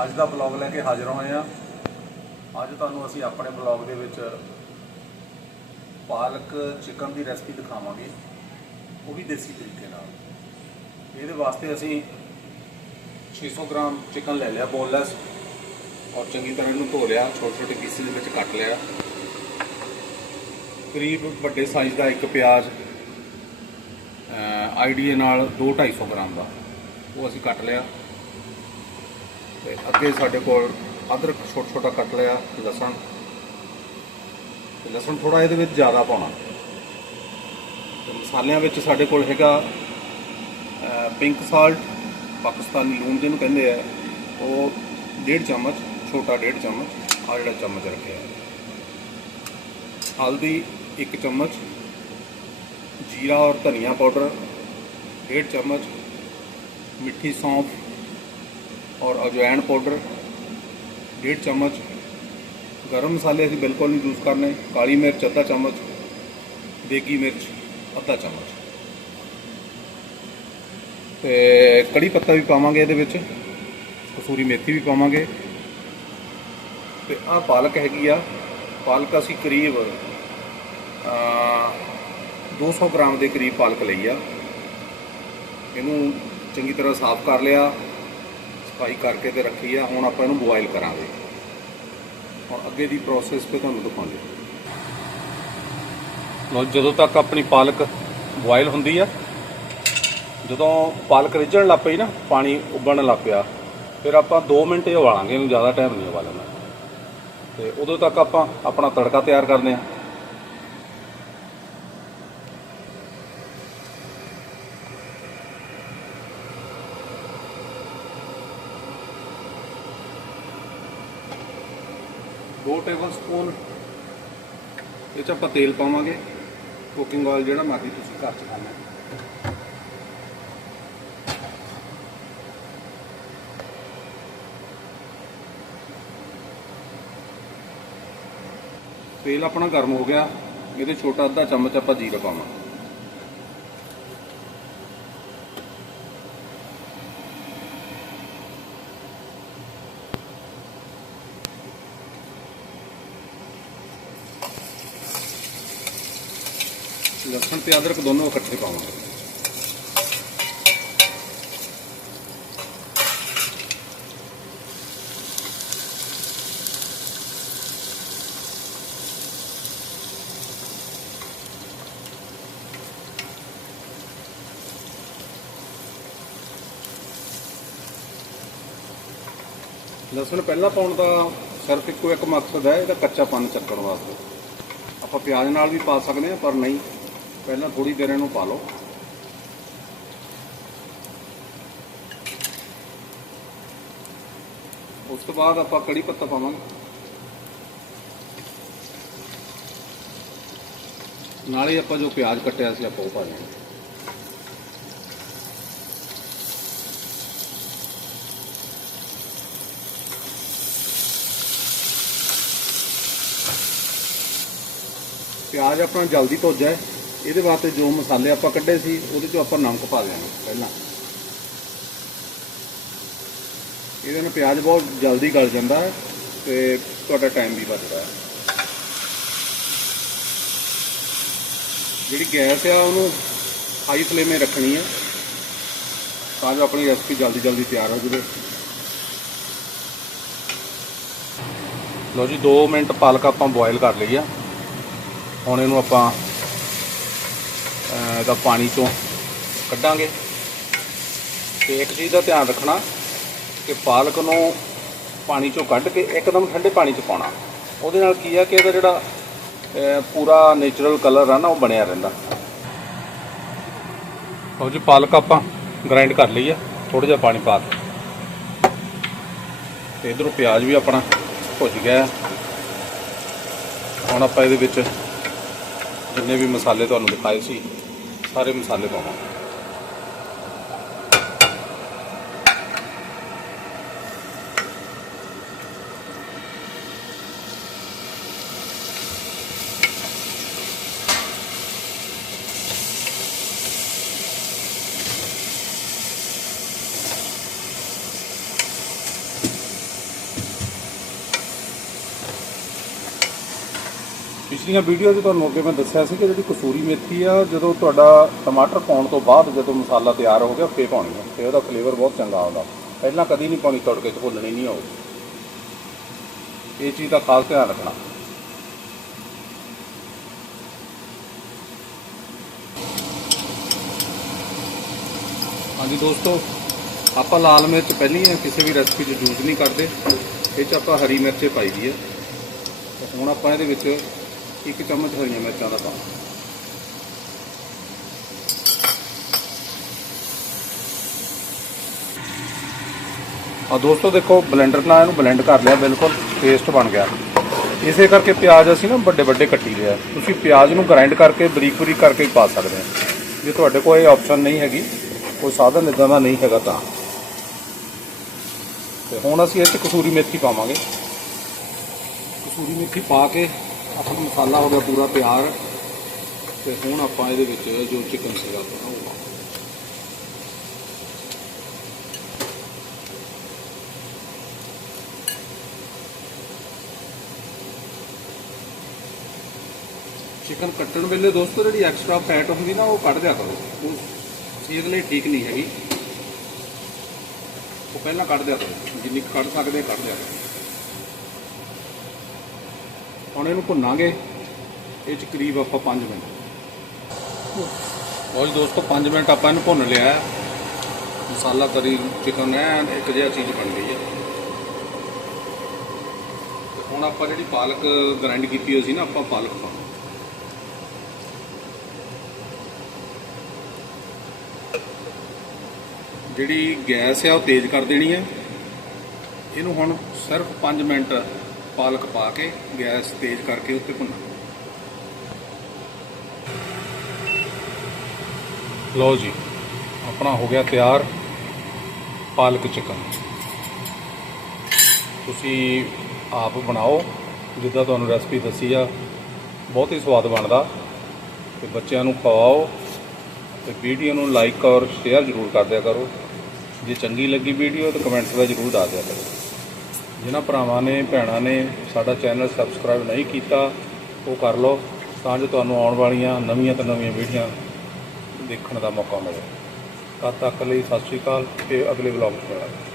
ਅੱਜ ਦਾ ਬਲੌਗ ਲੈ ਕੇ ਹਾਜ਼ਰ ਹੋਏ ਆ ਅੱਜ ਤੁਹਾਨੂੰ ਅਸੀਂ ਆਪਣੇ ਬਲੌਗ ਦੇ ਵਿੱਚ ਪਾਲਕ ਚਿਕਨ ਦੀ ਰੈਸਪੀ ਦਿਖਾਵਾਂਗੇ। ਉਹ ਵੀ ਦੇਸੀ ਤਰੀਕੇ ਨਾਲ। ਇਹਦੇ ਵਾਸਤੇ ਅਸੀਂ 600 ਗ੍ਰਾਮ ਚਿਕਨ ਲੈ ਲਿਆ ਬੋਨਲੈਸ ਔਰ ਚੰਗੀ ਤਰ੍ਹਾਂ ਇਹਨੂੰ ਧੋ ਲਿਆ, ਛੋਟੇ ਛੋਟੇ ਪੀਸਿਸ ਦੇ ਵਿੱਚ ਕੱਟ ਲਿਆ। ਕਰੀਬ ਵੱਡੇ ਸਾਈਜ਼ ਦਾ ਇੱਕ ਪਿਆਜ਼ ਆਈਡੀਏ ਨਾਲ 2 250 ਗ੍ਰਾਮ ਦਾ। ਉਹ ਅਸੀਂ ਕੱਟ ਲਿਆ। ਤੇ ਅੱਗੇ ਸਾਡੇ ਕੋਲ ਅਦਰਕ ਛੋਟਾ ਛੋਟਾ ਕੱਟ ਲਿਆ, ਲਸਣ। ਤੇ ਲਸਣ ਥੋੜਾ ਇਹਦੇ ਵਿੱਚ ਜ਼ਿਆਦਾ ਪਾਉਣਾ। ਤੇ ਮਸਾਲਿਆਂ ਵਿੱਚ ਸਾਡੇ ਕੋਲ ਹੈਗਾ ਪਿੰਕ ਸਾਲਟ ਪਾਕਿਸਤਾਨੀ ਲੂਣ ਜਿਹਨੂੰ ਕਹਿੰਦੇ ਆ, ਉਹ ਡੇਢ ਚਮਚ, ਛੋਟਾ ਡੇਢ ਚਮਚ ਆ ਜਿਹੜਾ ਚਮਚ ਰੱਖਿਆ। ਹਲਦੀ 1 ਚਮਚ, ਜੀਰਾ ਔਰ ਧਨੀਆ ਪਾਊਡਰ, ਡੇਢ ਚਮਚ, ਮਿੱਠੀ ਸੌਂਫ ਔਰ ਅਜਵਾਇਣ ਪਾਊਡਰ, ਡੇਢ ਚਮਚ, ਗਰਮ ਮਸਾਲੇ ਅਸੀਂ ਬਿਲਕੁਲ ਨਹੀਂ ਯੂਜ਼ ਕਰਨੇ, ਕਾਲੀ ਮਿਰਚ, ਅੱਧਾ ਚਮਚ, ਦੇਗੀ ਮਿਰਚ, ਅੱਧਾ ਚਮਚ। ਤੇ ਕੜੀ ਪੱਤਾ ਵੀ ਪਾਵਾਂਗੇ ਇਹਦੇ ਵਿੱਚ, ਕਸੂਰੀ ਮੇਥੀ ਵੀ ਪਾਵਾਂਗੇ। ਤੇ ਆਹ ਪਾਲਕ ਹੈਗੀ ਆ, ਪਾਲਕ ਅਸੀਂ ਕਰੀਬ ਅ 200 ਗ੍ਰਾਮ ਦੇ ਕਰੀਬ ਪਾਲਕ ਲਈ ਆ। ਇਹਨੂੰ ਚੰਗੀ ਤਰ੍ਹਾਂ ਸਾਫ਼ ਕਰ ਲਿਆ ਸਫ਼ਾਈ ਕਰਕੇ ਤੇ ਰੱਖੀ ਆ, ਹੁਣ ਆਪਾਂ ਇਹਨੂੰ ਬੋਇਲ ਕਰਾਂਗੇ। ਔਰ ਅੱਗੇ ਦੀ ਪ੍ਰੋਸੈਸ ਤੇ ਤੁਹਾਨੂੰ ਦਿਖਾਉਂਦੇ ਲੋ ਜਦੋਂ ਤੱਕ ਆਪਣੀ ਪਾਲਕ ਬੋਇਲ ਹੁੰਦੀ ਆ, ਜਦੋਂ ਪਾਲਕ ਰਿਝਣ ਲੱਗ ਪਈ ਨਾ, ਪਾਣੀ ਉਬਲਣ ਲੱਗ ਪਿਆ, ਫਿਰ ਆਪਾਂ 2 ਮਿੰਟ ਹੀ ਉਬਾਲਾਂਗੇ, ਇਹਨੂੰ ਜ਼ਿਆਦਾ ਟਾਈਮ ਨਹੀਂ ਉਬਾਲਣਾ। ਤੇ ਉਦੋਂ ਤੱਕ ਆਪਾਂ ਆਪਣਾ ਤੜਕਾ ਤਿਆਰ ਕਰਦੇ ਆ ਦੋ ਟੇਬਲ ਸਪੂਨ ਇਹ ਚ ਆਪਾਂ ਤੇਲ ਪਾਵਾਂਗੇ ਕੁਕਿੰਗ ਆਇਲ ਜਿਹੜਾ ਮਰਜ਼ੀ ਤੁਸੀਂ ਘਰ ਚ ਖਾਣਾ। ਤੇਲ ਆਪਣਾ ਗਰਮ ਹੋ ਗਿਆ, ਇਹਦੇ ਛੋਟਾ ਅੱਧਾ ਚਮਚ ਆਪਾਂ ਜੀਰਾ ਪਾਵਾਂਗੇ। ਲਸਣ ਤੇ ਅਦਰਕ ਦੋਨੋਂ ਇਕੱਠੇ ਪਾਵਾਂਗੇ। ਲਸਣ ਪਹਿਲਾਂ ਪਾਉਣ ਦਾ ਸਿਰਫ ਇੱਕੋ ਇੱਕ ਮਕਸਦ ਹੈ, ਇਹਦਾ ਕੱਚਾਪਨ ਚੱਕਣ ਵਾਸਤੇ। ਆਪਾਂ ਪਿਆਜ਼ ਨਾਲ ਵੀ ਪਾ ਸਕਦੇ ਹਾਂ, ਪਰ ਨਹੀਂ। ਪਹਿਲਾਂ ਥੋੜੀ ਦੇਰ ਇਹਨੂੰ ਪਾ ਲਓ। ਉਸ ਤੋਂ ਬਾਅਦ ਆਪਾਂ ਕੜੀ ਪੱਤਾ ਪਾਵਾਂਗੇ। ਨਾਲੇ ਆਪਾਂ ਜੋ ਪਿਆਜ਼ ਕੱਟਿਆ ਸੀ, ਆਪਾਂ ਉਹ ਪਾ ਦਿਆਂਗੇ ਪਿਆਜ਼ ਆਪਣਾ ਜਲਦੀ ਭੁੱਜ ਜਾਏ। ਇਹਦੇ ਵਾਸਤੇ ਜੋ ਮਸਾਲੇ ਆਪਾਂ ਕੱਢੇ ਸੀ, ਉਹਦੇ ਚੋਂ ਆਪਾਂ ਨਮਕ ਪਾ ਦਿਆਂਗੇ ਪਹਿਲਾਂ। ਇਹਦੇ ਨਾਲ ਪਿਆਜ਼ ਬਹੁਤ ਜਲਦੀ ਗਲ ਜਾਂਦਾ ਹੈ ਤੇ ਤੁਹਾਡਾ ਟਾਈਮ ਵੀ ਬਚਦਾ ਹੈ। ਜਿਹੜੀ ਗੈਸ ਆ, ਉਹਨੂੰ ਹਾਈ ਫਲੇਮੇ ਰੱਖਣੀ ਹੈ। ਤਾਂ ਜੋ ਆਪਣੀ ਰੈਸਪੀ ਜਲਦੀ ਜਲਦੀ ਤਿਆਰ ਹੋ ਜਾਵੇ। ਲਓ ਜੀ 2 ਮਿੰਟ ਪਾਲਕ ਆਪਾਂ ਬੋਇਲ ਕਰ ਲਈ ਆ। ਹੁਣ ਇਹਨੂੰ ਆਪਾਂ ਅਹ, ਪਾਣੀ ਚੋਂ ਕੱਢਾਂਗੇ ਤੇ ਇੱਕ ਚੀਜ਼ ਦਾ ਧਿਆਨ ਰੱਖਣਾ ਕਿ ਪਾਲਕ ਨੂੰ ਪਾਣੀ ਚੋਂ ਕੱਢ ਕੇ ਇੱਕਦਮ ਠੰਡੇ ਪਾਣੀ 'ਚ ਪਾਉਣਾ। ਉਹਦੇ ਨਾਲ ਕੀ ਆ ਕਿ ਇਹਦਾ ਜਿਹੜਾ ਪੂਰਾ ਨੇਚਰਲ ਕਲਰ ਆ ਨਾ ਉਹ ਬਣਿਆ ਰਹਿੰਦਾ। ਉਹ ਜੀ ਪਾਲਕ ਆਪਾਂ ਗ੍ਰਾਈਂਡ ਕਰ ਲਈ ਆ ਥੋੜਾ ਜਿਹਾ ਪਾਣੀ ਪਾ ਕੇ। ਤੇ ਇਧਰੋਂ ਪਿਆਜ਼ ਵੀ ਆਪਣਾ ਭੁੱਜ ਗਿਆ ਹੁਣ ਆਪਾਂ ਇਹਦੇ ਵਿੱਚ ਜਿੰਨੇ ਵੀ ਮਸਾਲੇ ਤੁਹਾਨੂੰ ਦਿਖਾਏ ਸੀ ਸਾਰੇ ਮਸਾਲੇ ਪਾਵਾਂਗੇ ਪਿਛਲੀਆਂ ਵੀਡੀਓ 'ਚ ਤੁਹਾਨੂੰ ਅੱਗੇ ਮੈਂ ਦੱਸਿਆ ਸੀ ਕਿ ਜਿਹੜੀ ਕਸੂਰੀ ਮੇਥੀ ਆ, ਜਦੋਂ ਤੁਹਾਡਾ ਟਮਾਟਰ ਪਾਉਣ ਤੋਂ ਬਾਅਦ ਜਦੋਂ ਮਸਾਲਾ ਤਿਆਰ ਹੋ ਗਿਆ ਫੇ ਪਾਉਣੀ ਆ। ਤੇ ਉਹਦਾ ਫਲੇਵਰ ਬਹੁਤ ਚੰਗਾ ਆਉਂਦਾ। ਪਹਿਲਾਂ ਕਦੀ ਨਹੀਂ ਪਾਉਣੀ ਤੜਕੇ 'ਚ ਭੁੱਲਣੀ ਨਹੀਂ ਆਉ। ਇਹ ਚੀਜ਼ ਦਾ ਖਾਸ ਧਿਆਨ ਰੱਖਣਾ। ਹਾਂਜੀ ਦੋਸਤੋ, ਆਪਾਂ ਲਾਲ ਮਿਰਚ ਪਹਿਲੀ ਕਿਸੇ ਵੀ ਰੈਸਪੀ 'ਚ ਯੂਜ਼ ਨਹੀਂ ਕਰਦੇ। ਇਹ 'ਚ ਆਪਾਂ ਹਰੀ ਮਿਰਚੇ ਪਾਈ ਦੀ ਹੈ ਹੁਣ ਆਪਾਂ ਇਹਦੇ ਵਿੱਚ ਇੱਕ ਚਮਚ ਹਰੀਆਂ ਮਿਰਚਾਂ ਦਾ ਪਾ। ਆ ਦੋਸਤੋ ਦੇਖੋ ਬਲੈਂਡਰ ਨਾਲ ਇਹਨੂੰ ਬਲੈਂਡ ਕਰ ਲਿਆ, ਬਿਲਕੁਲ ਪੇਸਟ ਬਣ ਗਿਆ। ਇਸੇ ਕਰਕੇ ਪਿਆਜ਼ ਅਸੀਂ ਨਾ ਵੱਡੇ ਵੱਡੇ ਕੱਟੀ ਲਿਆ ਤੁਸੀਂ ਪਿਆਜ਼ ਨੂੰ ਗ੍ਰਾਈਂਡ ਕਰਕੇ ਬਰੀਕ ਬਰੀਕ ਕਰਕੇ ਹੀ ਪਾ ਸਕਦੇ ਹੋ ਜੇ ਤੁਹਾਡੇ ਕੋਲ ਇਹ ਆਪਸ਼ਨ ਨਹੀਂ ਹੈਗੀ, ਕੋਈ ਸਾਧਨ ਇਦਾਂ ਦਾ ਨਹੀਂ ਹੈਗਾ ਤਾਂ। ਤੇ ਹੁਣ ਅਸੀਂ ਇਹ 'ਚ ਕਸੂਰੀ ਮੇਥੀ ਪਾਵਾਂਗੇ। ਕਸੂਰੀ ਮੇਥੀ ਪਾ ਕੇ ਆਪਣਾ ਮਸਾਲਾ ਹੋ ਗਿਆ ਪੂਰਾ ਤਿਆਰ ਤੇ ਹੁਣ ਆਪਾਂ ਇਹਦੇ ਵਿੱਚ ਜੋ ਚਿਕਨ ਸੀਗਾ ਬਣਾਉਗਾ ਚਿਕਨ ਕੱਟਣ ਵੇਲੇ ਦੋਸਤੋ ਜਿਹੜੀ ਐਕਸਟਰਾ ਫੈਟ ਹੁੰਦੀ ਨਾ ਉਹ ਕੱਢ ਦਿਆ ਕਰੋ। ਉਹ ਸਿਹਤ ਲਈ ਠੀਕ ਨਹੀਂ ਹੈਗੀ। ਉਹ ਪਹਿਲਾਂ ਕੱਢ ਦਿਆ ਕਰੋ। ਜਿੰਨੀ ਕੱਢ ਸਕਦੇ ਕੱਢ ਦਿਆ ਕਰੋ। ਹੁਣ ਇਹਨੂੰ ਭੁੰਨਾਂਗੇ। ਇਹ ਚ ਕਰੀਬ ਆਪਾਂ 5 ਮਿੰਟ। ਲਓ ਜੀ ਦੋਸਤੋ 5 ਮਿੰਟ ਆਪਾਂ ਇਹਨੂੰ ਭੁੰਨ ਲਿਆ ਮਸਾਲਾ ਕਰੀ ਚਿਕਨ ਐਨ ਇੱਕ ਜਿਹਾ ਚੀਜ਼ ਬਣ ਗਈ ਹੈ। ਹੁਣ ਆਪਾਂ ਜਿਹੜੀ ਪਾਲਕ ਗ੍ਰਾਈਂਡ ਕੀਤੀ ਹੋਈ ਸੀ ਨਾ, ਆਪਾਂ ਪਾਲਕ ਪਾਉਣੀ ਜਿਹੜੀ ਗੈਸ ਆ ਉਹ ਤੇਜ਼ ਕਰ ਦੇਣੀ ਹੈ। ਇਹਨੂੰ ਹੁਣ ਸਿਰਫ 5 ਮਿੰਟ ਪਾਲਕ ਪਾ ਕੇ ਗੈਸ ਤੇਜ਼ ਕਰਕੇ ਉੱਤੇ ਭੁੰਨਾ। ਲਓ ਜੀ, ਆਪਣਾ ਹੋ ਗਿਆ ਤਿਆਰ ਪਾਲਕ ਚਿਕਨ। ਤੁਸੀਂ ਆਪ ਬਣਾਓ, ਜਿੱਦਾਂ ਤੁਹਾਨੂੰ ਰੈਸਪੀ ਦੱਸੀ ਆ, ਬਹੁਤ ਹੀ ਸਵਾਦ ਬਣਦਾ। ਤੇ ਬੱਚਿਆਂ ਨੂੰ ਖਵਾਓ ਤੇ ਵੀਡੀਓ ਨੂੰ ਲਾਈਕ ਔਰ ਸ਼ੇਅਰ ਜ਼ਰੂਰ ਕਰ ਦਿਆ ਕਰੋ। ਜੇ ਚੰਗੀ ਲੱਗੀ ਵੀਡੀਓ, ਤਾਂ ਕਮੈਂਟਸ ਦਾ ਜ਼ਰੂਰ ਦੱਸ ਦਿਆ ਕਰੋ। ਜਿਨ੍ਹਾਂ ਭਰਾਵਾਂ ਨੇ, ਭੈਣਾਂ ਨੇ ਸਾਡਾ ਚੈਨਲ ਸਬਸਕ੍ਰਾਈਬ ਨਹੀਂ ਕੀਤਾ, ਉਹ ਕਰ ਲਓ, ਤਾਂ ਜੋ ਤੁਹਾਨੂੰ ਆਉਣ ਵਾਲੀਆਂ ਨਵੀਆਂ ਤੋਂ ਨਵੀਆਂ ਵੀਡੀਓ ਦੇਖਣ ਦਾ ਮੌਕਾ ਮਿਲੇ। ਤਦ ਤੱਕ ਲਈ ਸਤਿ ਸ਼੍ਰੀ ਅਕਾਲ ਤੇ ਅਗਲੇ ਵਲੌਗ 'ਚ ਮਿਲਾਂਗੇ।